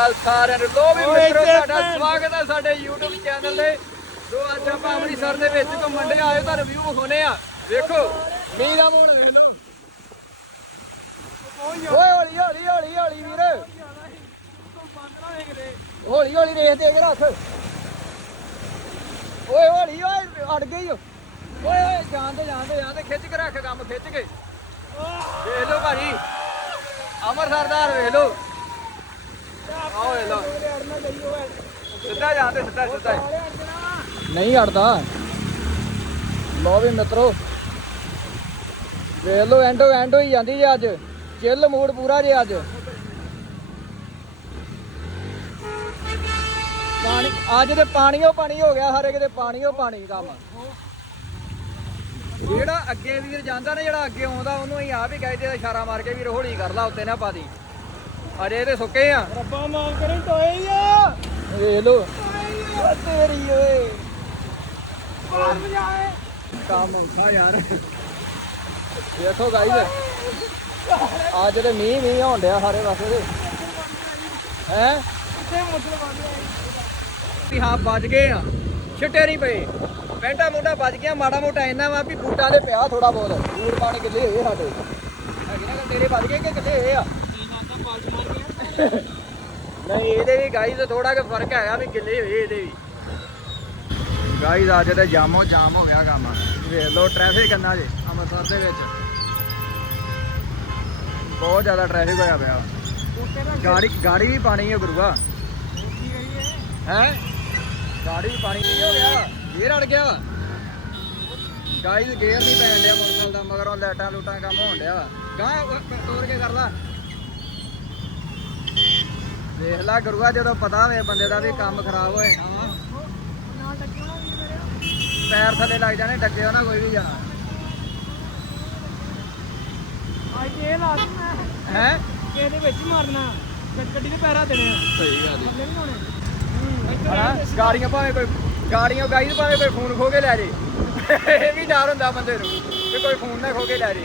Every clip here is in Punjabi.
ਅਕਾਲ ਸਾਰਿਆਂ ਨੂੰ। ਲੋ ਵੀ ਮਿੱਤਰੋ ਤੇ ਤੁਹਾਡਾ। ਸਵਾਗਤ ਹੈ ਸਾਡੇ YouTube ਚੈਨਲ ਤੇ। ਜੋ ਅੱਜ ਆਪਾਂ ਅੰਮ੍ਰਿਤਸਰ ਦੇ ਵਿੱਚ ਘੁੰਮਣ ਦੇ ਆਏ ਤੁਹਾਨੂੰ ਵਿਊ ਵਿਖਾਉਨੇ ਆ। ਵੇਖੋ ਮੀਂਹ ਦਾ ਮੋੜ ਵੇਖ ਲਓ। ਓਏ ਹੌਲੀ ਹੌਲੀ ਹੌਲੀ ਹੌਲੀ ਵੀਰ। ਹੌਲੀ ਹੌਲੀ ਰੇਸ ਦੇ ਕੇ ਰੱਖ। ਓਏ ਹੌਲੀ ਓਏ ਅੜ ਗਈ। ਓਏ ਓਏ ਜਾਣ ਦੇ ਜਾਣ ਦੇ ਜਾਣ ਦੇ। ਖਿੱਚ ਕੇ ਰੱਖ ਕੰਮ ਖਿੱਚ ਕੇ। ਵੇਖ ਲਓ ਭਾਜੀ। ਅਮਰਸਰ ਦਾ ਵੇਖ ਲਓ। ਸਿੱਧਾ ਜਾਂਦੇ ਸਿੱਧਾ ਸਿੱਧਾ। ਨਹੀਂ ਅੜਦਾ ਲੋ ਵੀ ਮਿੱਤਰੋ। ਵੇਖ ਲਓ ਐਂਡੋ ਐਂਡ ਹੋਈ ਜਾਂਦੀ ਜੇ ਅੱਜ। ਚਿੱਲ ਮੂਡ ਪੂਰਾ ਜੇ ਅੱਜ। ਪਾਣੀ ਅੱਜ ਤੇ ਪਾਣੀਓ ਪਾਣੀ ਹੋ ਗਿਆ ਹਰੇ ਕਿਤੇ ਪਾਣੀਓ ਪਾਣੀ ਕੰਮ। ਜਿਹੜਾ ਅੱਗੇ ਵੀਰ ਜਾਂਦਾ ਨਾ ਜਿਹੜਾ ਅੱਗੇ ਆਉਂਦਾ ਉਹਨੂੰ ਹੀ ਆ ਵੀ ਗਏ ਤੇ ਇਸ਼ਾਰਾ ਮਾਰ ਕੇ ਵੀਰ ਹੌਲੀ ਕਰ ਲਾ ਉੱਤੇ ਨਾ ਪਾ ਦੀ। ਅਜੇ ਤੇ ਸੁੱਕੇ ਆ। ਰੱਬਾ ਮਾਫ ਕਰੇ ਟੋਏ ਹੀ ਆ। ਵੇਖ ਲੋ ਤੇਰੀ ਓਏ। ਬਾਹਰ ਵਜਾਏ ਕੰਮ ਔਖਾ ਯਾਰ। ਦੇਖੋ ਗਾਈਜ਼ ਅੱਜ ਤੇ ਮੀਂਹ ਮੀਂਹ ਹੋਣ ਡਿਆ ਸਾਰੇ ਪਾਸੇ ਦੇ ਹੈ? ਕਿੱਥੇ ਮੁਸਲਮਾਨ ਆਏ ਹਾਂ ਵੱਜ ਗਏ ਆ। ਛਿੱਟੇ ਨਹੀਂ ਪਏ। ਪੈਂਟਾ ਮੋਟਾ ਵੱਜ ਗਿਆ ਮਾੜਾ ਮੋਟਾ ਇੰਨਾ ਵਾ ਵੀ ਬੂਟਾਂ ਦੇ ਪਿਆ ਥੋੜਾ ਬਹੁਤ। ਬੂਟ ਪਾਣੀ ਕਿੱਲੇ ਹੋਏ ਸਾਡੇ। ਹੈਗੇ ਨਾ ਤੇਰੇ ਵੱਜ ਗਏ ਕਿ ਕਿੱਲੇ ਹੋਏ ਆ? ਨਹੀਂ ਇਹਦੇ ਵੀ ਗਾਈਜ਼ ਥੋੜਾ ਜਿਹਾ ਫ਼ਰਕ ਹੈਗਾ ਵੀ ਕਿੱਲੇ ਹੋਏ ਇਹਦੇ ਵੀ। ਗਾਈਜ਼ ਅੱਜ ਤੇ ਜਾਮੋ ਜਾਮ ਹੋ ਗਿਆ ਕੰਮ। ਵੇਖ ਲਓ ਟ੍ਰੈਫਿਕ ਕਿੰਨਾ ਜੇ ਅੰਮ੍ਰਿਤਸਰ ਦੇ ਵਿੱਚ। ਬਹੁਤ ਜ਼ਿਆਦਾ ਟ੍ਰੈਫਿਕ ਹੋਇਆ ਪਿਆ। ਗਾੜੀ ਗਾੜੀ ਵੀ ਪਾਣੀ ਹੈ ਗੁਰੂਆ। ਹੈ? ਗਾੜੀ ਵੀ ਪਾਣੀ ਨਹੀਂ ਹੋ ਗਿਆ ਗੇਰ ਅੜ ਗਿਆ। ਗਾਈਜ਼ ਗੇਅਰ ਨਹੀਂ ਪੈਣ ਡਿਆ ਮੋਟਰਸਾਈਕਲ ਦਾ ਮਗਰੋਂ ਲਾਈਟਾਂ ਲੂਟਾਂ ਕੰਮ ਹੋਣ ਡਿਆ। ਗਾਂ ਤੋੜ ਕੇ ਕਰ ਲਾ। ਵੇਖ ਲਾ ਗੁਰੂਆ ਜਦੋਂ ਪਤਾ ਹੋਵੇ ਬੰਦੇ ਦਾ ਵੀ ਕੰਮ ਖਰਾਬ ਹੋਏ ਨਾ ਵਾ। ਪੈਰ ਥੱਲੇ ਲੱਗ ਜਾਣੇ ਡੱਕੇ ਨਾ ਕੋਈ ਵੀ ਜਾਣਾ। ਅੱਜ ਇਹ ਲਾ ਮੈਂ ਹੈ? ਕਿ ਇਹਦੇ ਵਿੱਚ ਹੀ ਮਾਰਨਾ। ਗੱਡ- ਦੇ ਪੈਰਾ ਦੇਣੇ ਸਹੀ ਗੱਲ ਥੱਲੇ ਨਹੀਂ ਹੋਣੇ? ਗਾੜੀਆਂ ਭਾਵੇਂ ਕੋਈ ਗਾੜੀਆਂ ਗਾਈਜ਼ ਭਾਵੇਂ ਕੋਈ ਫੋਨ ਖੋ ਕੇ ਲੈ ਜੇ। ਇਹ ਵੀ ਡਰ ਹੁੰਦਾ ਬੰਦੇ ਨੂੰ ਕਿ ਕੋਈ ਫੋਨ ਨਾ ਖੋ ਕੇ ਲੈ ਜੇ।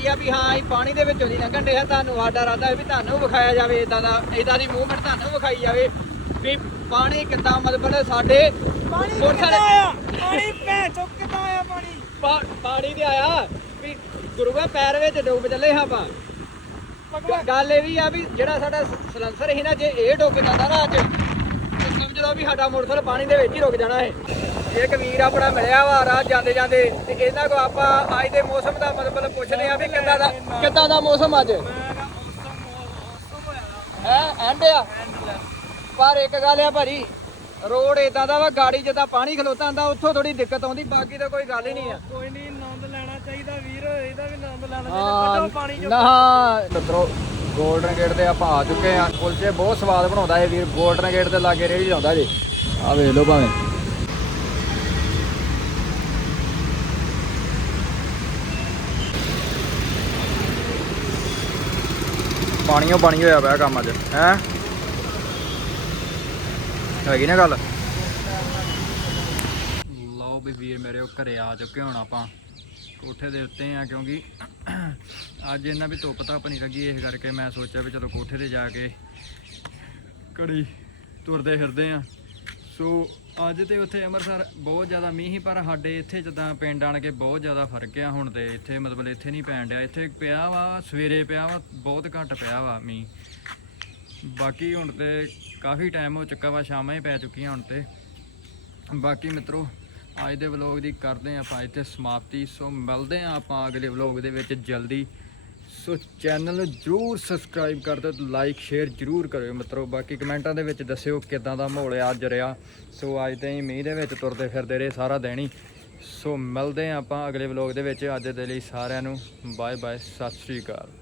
ਹੋਈ ਆ ਵੀ ਹਾਂ ਇਹ ਪਾਣੀ ਦੇ ਵਿੱਚੋਂ ਦੀ ਲੰਘਣ ਡਿਆ। ਤੁਹਾਨੂੰ ਸਾਡਾ ਇਰਾਦਾ ਹੈ ਵੀ ਤੁਹਾਨੂੰ ਵਿਖਾਇਆ ਜਾਵੇ ਇਦਾਂ ਦਾ ਇਦਾਂ ਦੀ ਮੂਵਮੈਂਟ ਤੁਹਾਨੂੰ ਵਿਖਾਈ ਜਾਵੇ ਵੀ ਪਾਣੀ ਕਿੱਦਾਂ ਮਤਲਬ ਸਾਡੇ ਪਾਣੀ ਮੋਟਰਸਾਈਕਲ- ਕਿੱਦਾਂ ਆਇਆ? ਪਾਣੀ ਭੈ ਚੁੱਕ ਕਿੱਦਾਂ ਆਇਆ ਪਾਣੀ? ਪਾ- ਪਾਣੀ ਤੇ ਆਇਆ ਵੀ ਗੁਰੂਆ ਪੈਰ ਵਿੱਚ ਡੁੱਬ ਚੱਲੇ ਹਾਂ ਆਪਾਂ। ਗੱਲ ਇਹ ਵੀ ਆ ਵੀ ਜਿਹੜਾ ਸਾਡਾ ਸਲੈਂਸਰ ਸੀ ਨਾ ਜੇ ਇਹ ਡੁੱਬ ਜਾਂਦਾ ਨਾ ਅੱਜ ਤੇ ਸਮਝ ਲਓ ਵੀ ਸਾਡਾ ਮੋਟਰਸਾਈਕਲ ਪਾਣੀ ਦੇ ਵਿੱਚ ਹੀ ਰੁਕ ਜਾਣਾ ਹੈ ਇੱਕ ਵੀਰ ਆਪਣਾ ਮਿਲਿਆ ਵਾ ਰਾਹ ਜਾਂਦੇ ਜਾਂਦੇ ਤੇ ਇਹਨਾਂ ਕੋ ਆਪਾਂ ਅੱਜ ਦੇ ਮੌਸਮ ਦਾ ਮਤਲਬ ਪੁੱਛਦੇ ਆ ਵੀ ਕਿੱਦਾਂ ਦਾ ਕਿੱਦਾਂ ਦਾ ਮੌਸਮ ਅੱਜ? ਮੈਂ ਕਿਹਾ ਮੌਸਮ ਮੌਸਮ ਹੋਇਆ ਹੈ ਐਂਡ ਆ? ਪਰ ਇੱਕ ਗੱਲ ਆ ਭਾਜੀ ਰੋਡ ਇਦਾਂ ਦਾ ਵਾ ਗਾੜੀ ਜਿੱਦਾਂ ਪਾਣੀ ਖਲੋਤਾ ਹੁੰਦਾ ਉੱਥੋਂ ਥੋੜੀ ਦਿੱਕਤ ਆਉਂਦੀ ਬਾਕੀ ਤਾਂ ਕੋਈ ਗੱਲ ਹੀ ਨਹੀਂ ਆ। ਕੋਈ ਨਹੀਂ ਆਨੰਦ ਲੈਣਾ ਚਾਹੀਦਾ ਵੀਰ ਇਹਦਾ ਵੀ ਆਨੰਦ ਲੈਣਾ ਚਾਹੀਦਾ ਕੱਢੋ ਪਾਣੀ ਹਾਂ ਚੋਂ ਨਾ ਮਿੱਤਰੋ 골ਡਨ ਗੇਟ ਤੇ ਆਪਾਂ ਆ ਚੁੱਕੇ ਆ ਕੁਲਚੇ ਬਹੁਤ ਸਵਾਦ ਬਣਾਉਂਦਾ ਇਹ ਵੀਰ। 골ਡਨ ਗੇਟ ਤੇ ਲਾਗੇ ਰੇੜੀ ਲਾਉਂਦਾ ਜੀ। ਆ ਵੇਖ ਲਓ ਭਾਵੇਂ। ਪਾਣੀਓ ਪਾਣੀ ਹੋਇਆ ਪਿਆ ਕੰਮ ਅੱਜ। ਹੈ? ਹੈਗੀ ਨਾ ਗੱਲ? ਲਓ ਵੀ ਵੀਰ ਮੇਰੇ ਉਹ ਘਰੇ ਆ ਚੁੱਕੇ ਹੁਣ ਆਪਾਂ। ਕੋਠੇ ਦੇ ਉੱਤੇ ਆ ਕਿਉਂਕਿ ਅੱਜ ਇਹਨਾਂ ਵੀ ਧੁੱਪ ਧੱਪ ਨਹੀਂ ਲੱਗੀ, ਇਸ ਕਰਕੇ ਮੈਂ ਸੋਚਿਆ ਵੀ ਚਲੋ ਕੋਠੇ ਤੇ ਜਾ ਕੇ ਘੜੀ ਤੁਰਦੇ ਫਿਰਦੇ ਆ। ਸੋ ਅੱਜ ਤੇ ਉੱਥੇ ਅੰਮ੍ਰਿਤਸਰ ਬਹੁਤ ਜ਼ਿਆਦਾ ਮੀਂਹ ਸੀ, ਪਰ ਸਾਡੇ ਇੱਥੇ ਜਿੱਦਾਂ ਪਿੰਡ ਆਣ ਕੇ ਬਹੁਤ ਜ਼ਿਆਦਾ ਫ਼ਰਕ ਆ ਹੁਣ ਤੇ। ਇੱਥੇ ਮਤਲਬ ਇੱਥੇ ਨਹੀਂ ਪੈਣ ਡਿਆ, ਇੱਥੇ ਪਿਆ ਵਾ, ਸਵੇਰੇ ਪਿਆ ਵਾ, ਬਹੁਤ ਘੱਟ ਪਿਆ ਵਾ ਮੀਂਹ। ਬਾਕੀ ਹੁਣ ਤੇ ਕਾਫੀ ਟਾਈਮ ਹੋ ਚੁੱਕਾ ਵਾ, ਸ਼ਾਮਾਂ ਹੀ ਪੈ ਚੁੱਕੀਆਂ ਹੁਣ ਤੇ। ਬਾਕੀ ਮਿੱਤਰੋ ਅੱਜ ਦੇ ਵਲੌਗ ਦੀ ਕਰਦੇ ਹਾਂ ਆਪਾਂ ਇੱਥੇ ਸਮਾਪਤੀ। ਸੋ ਮਿਲਦੇ ਹਾਂ ਆਪਾਂ ਅਗਲੇ ਵਲੌਗ ਦੇ ਵਿੱਚ ਜਲਦੀ। ਸੋ ਚੈਨਲ ਨੂੰ ਜਰੂਰ ਸਬਸਕ੍ਰਾਈਬ ਕਰ ਦਿਓ ਲਾਈਕ ਸ਼ੇਅਰ ਜਰੂਰ ਕਰਿਓ ਮਿੱਤਰੋ। ਬਾਕੀ ਕਮੈਂਟਾਂ ਦੇ ਵਿੱਚ ਦੱਸਿਓ ਕਿਦਾਂ ਦਾ ਮਾਹੌਲ ਅੱਜ ਰਿਹਾ। ਸੋ ਅੱਜ ਤਾਂ ਹੀ ਮੀਂਹ ਦੇ ਵਿੱਚ ਤੁਰਦੇ ਫਿਰਦੇ ਰਹੇ ਸਾਰਾ ਦਿਨ ਹੀ। ਸੋ ਮਿਲਦੇ ਹਾਂ ਆਪਾਂ ਅਗਲੇ ਵਲੌਗ ਦੇ ਵਿੱਚ। ਅੱਜ ਦੇ ਲਈ ਸਾਰਿਆਂ ਨੂੰ ਬਾਏ ਬਾਏ ਸਤਿ ਸ਼੍ਰੀ ਅਕਾਲ।